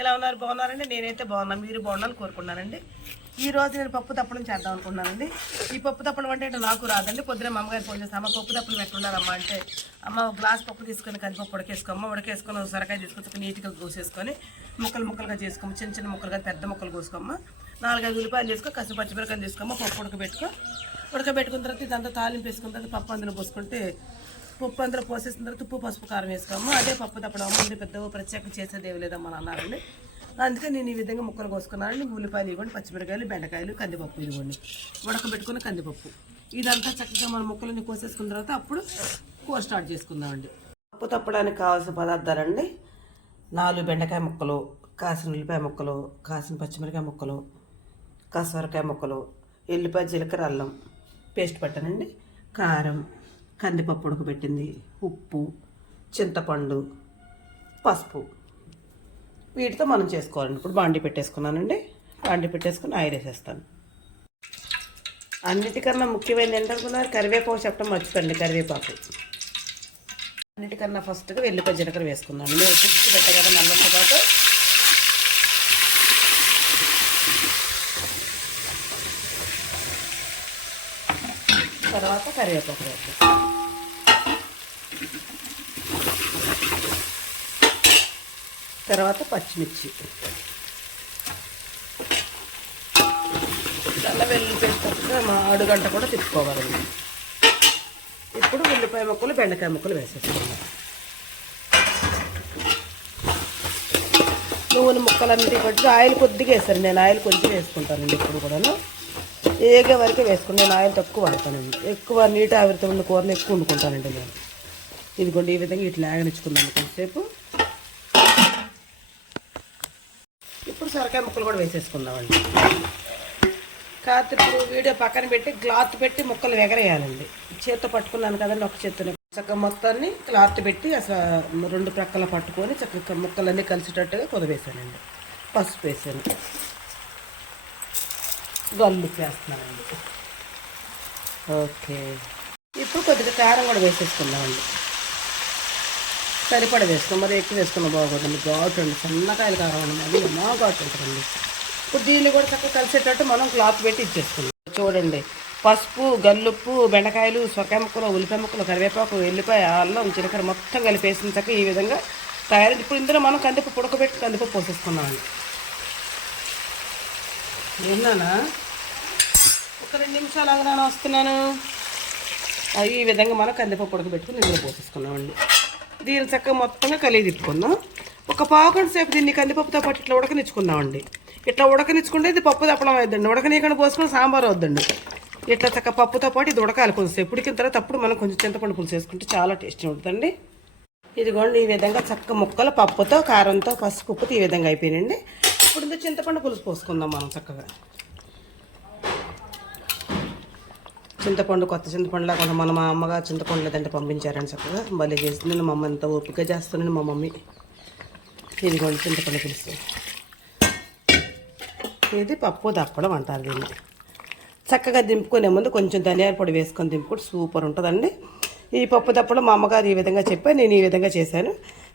ఎలా ఉన్నారు? బాగున్నారండి? నేనైతే బాగున్నాను, మీరు బాగున్నాను కోరుకున్నానండి. ఈ రోజు నేను పప్పు తప్పడం చేద్దాం అనుకున్నానండి. ఈ పప్పు తప్పడం అంటే నాకు రాదండి. పొద్దున మా అమ్మగారు ఫోన్ చేస్తాను, అమ్మ పప్పు తప్పలు పెట్టుకున్నారమ్మా అంటే, అమ్మ ఒక గ్లాస్ పప్పు తీసుకొని కందిపప్పు ఉడకేసుకొని సొరకాయ తీసుకొచ్చి నీట్గా కోసేసుకొని ముక్కలుగా చేసుకోమ్మ, చిన్న చిన్న ముక్కలుగా పెద్ద ముక్కలు కోసుకోమ్మ, 4-5 ఉల్లిపాయలు తీసుకొని కసి పచ్చిమిరకాయలు తీసుకోమ్మ, పప్పు ఉడకబెట్టుకున్న తర్వాత ఇదంతా తాలింపు వేసుకున్న తర్వాత పప్పు అందులో పోసుకుంటే, పప్పు అందులో పోసేసిన తర్వాత ఉప్పు పసుపు కారం వేసుకోమ్మ. అదే పప్పు తప్పడం అమ్మ పెద్ద ప్రత్యేకం చేసేది ఏమి లేదమ్మా అన్నారండి. అందుకే నేను ఈ విధంగా ముక్కలు కోసుకున్నానండి. ఉల్లిపాయలు ఇవ్వండి, పచ్చిమిరకాయలు, బెండకాయలు, కందిపప్పు ఇవ్వండి, ఉడకబెట్టుకున్న కందిపప్పు. ఇదంతా చక్కగా మన ముక్కలన్నీ కోసేసుకున్న తర్వాత అప్పుడు కూర స్టార్ట్ చేసుకుందామండి. పప్పు తప్పడానికి కావాల్సిన పదార్థాలండి: 4 బెండకాయ ముక్కలు, కాసిన ఉల్లిపాయ ముక్కలు, కాసిన పచ్చిమిరకాయ ముక్కలు, కాసరకాయ ముక్కలు, ఎల్లిపాయ జీలకర్ర అల్లం పేస్ట్ పట్టానండి, కారం, కందిపప్పు ఉడకబెట్టింది, ఉప్పు, చింతపండు, పసుపు. వీటితో మనం చేసుకోవాలండి. ఇప్పుడు బాండి పెట్టేసుకున్నానండి. బాండి పెట్టేసుకుని ఆయిల్ వేసేస్తాను. అన్నిటికన్నా ముఖ్యమైనది ఏంటనుకున్నారు? కరివేపాకు చెప్పడం మర్చిపోండి. కరివేపాకు అన్నిటికన్నా ఫస్ట్గా వెల్లిపాయ జీలకర్ర వేసుకున్నాను. నేను పుచ్చి పెట్టా కదా నల్లతో పాటు. తర్వాత కరివేపాకు వేస్తాను. తర్వాత పచ్చిమిర్చి, అల్ల వెల్లుల్లి పేస్ట్ మా 6 గంట కూడా తిప్పుకోవాలండి. ఇప్పుడు ఉల్లిపాయ ముక్కలు, బెండకాయ ముక్కలు వేసేసుకున్నాం. నూనె ముక్కలన్నీ కొంచెం ఆయిల్ కొద్దిగా వేస్తాను. నేను ఆయిల్ కొంచెం వేసుకుంటానండి. ఇప్పుడు కూడాను ఏగే వరకే వేసుకుని, నేను ఆయిల్ తక్కువ వాడతానండి. ఎక్కువ నీటి ఆవిరితో ఉన్న కూరలు ఎక్కువ వండుకుంటానండి నేను. ఇదిగోండి ఈ విధంగా ఇట్లా ఆగనిచ్చుకున్నాను కొంచెంసేపు. ఇప్పుడు సొరకాయ ముక్కలు కూడా వేసేసుకుందామండి. కాకపోతే ఇప్పుడు వీడియో పక్కన పెట్టి క్లాత్ పెట్టి ముక్కలు ఎగరేయాలండి. చేత్తో పట్టుకున్నాను కదండి, ఒక చేత్తోనే చక్కగా మొత్తాన్ని క్లాత్ పెట్టి అసలు 2 ప్రక్కల పట్టుకొని చక్కగా ముక్కలన్నీ కలిసేటట్టుగా కుదవేసానండి. పసుపు వేసాను, గల్లుప్పు వేస్తున్నానండి. ఓకే, ఇప్పుడు కొద్దిగా కారం కూడా వేసేసుకుందామండి. సరిపడ వేసుకో, మరి ఎక్కువ వేసుకున్న బాగోదండి. ఘాటు అండి, సన్నకాయలు కారం అండి, అది మా ఘాటు ఉంటుందండి. ఇప్పుడు దీన్ని కూడా చక్కగా కలిసేటట్టు మనం క్లాత్ పెట్టి ఇచ్చేసుకున్నాం. చూడండి, పసుపు, గల్లుప్పు, బెండకాయలు, సొరకాయ ముక్కలు, ఉల్లిపాయ ముక్కలు, కరివేపాకు, ఎల్లిపాయ, అల్లం, జీలకర్ర మొత్తం కలిపేసిన చక్కగా ఈ విధంగా తయారు. ఇప్పుడు ఇందులో మనం కందిపప్పు ఉడకబెట్టి కందిపప్పు పోసేసుకున్నామండి. విన్నానా? ఒక 2 నిమిషాలు ఆగనా వస్తున్నాను. ఈ విధంగా మనం కందిపప్పు ఉడకబెట్టుకుని ఇందులో పోసేసుకున్నామండి. దీన్ని చక్కగా మొత్తంగా కలిగి తిప్పుకుందాం. ఒక పావు గంట సేపు దీన్ని కందిపప్పుతో పాటు ఇట్లా ఉడకనిచ్చుకుందామండి. ఇట్లా ఉడకనిచ్చుకుంటే ఇది పప్పు తప్పడం అవుతుందండి. ఉడకనీయకుండా పోసుకొని సాంబార్ అవుద్దండి. ఇట్లా చక్క పప్పుతో పాటు ఇది ఉడకాలి కొంచెంసేపు. ఉడికిన తర్వాత అప్పుడు మనం కొంచెం చింతపండు పులుసు వేసుకుంటే చాలా టేస్టీ ఉంటుందండి. ఇదిగోండి ఈ విధంగా చక్క ముక్కలు పప్పుతో, కారంతో, పసుపు, ఉప్పుతో ఈ విధంగా అయిపోయినండి. ఇప్పుడు ఇందులో చింతపండు పులుసు పోసుకుందాం మనం చక్కగా. చింతపండు కొత్త చింతపండులా కొంత మన మా అమ్మగారు చింతపండు లేదంటే పంపించారని చక్కగా భలే చేస్తుంది. మా అమ్మ ఎంత ఓపిక చేస్తుందండి మా మమ్మీ. ఇదిగోండి చింతపండు పులుసు. ఇది పప్పు తప్పడం అంటారు దీన్ని. చక్కగా దింపుకునే ముందు కొంచెం ధనియాల పొడి వేసుకొని దింపుకుంటే సూపర్ ఉంటుందండి. ఈ పప్పు తప్పడం మా అమ్మగారు ఈ విధంగా చెప్పారు, నేను ఈ విధంగా చేశాను.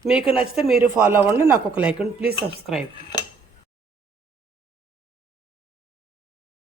మీకు నచ్చితే మీరు ఫాలో అవ్వండి. నాకు ఒక లైక్ అండి, ప్లీజ్ సబ్స్క్రైబ్.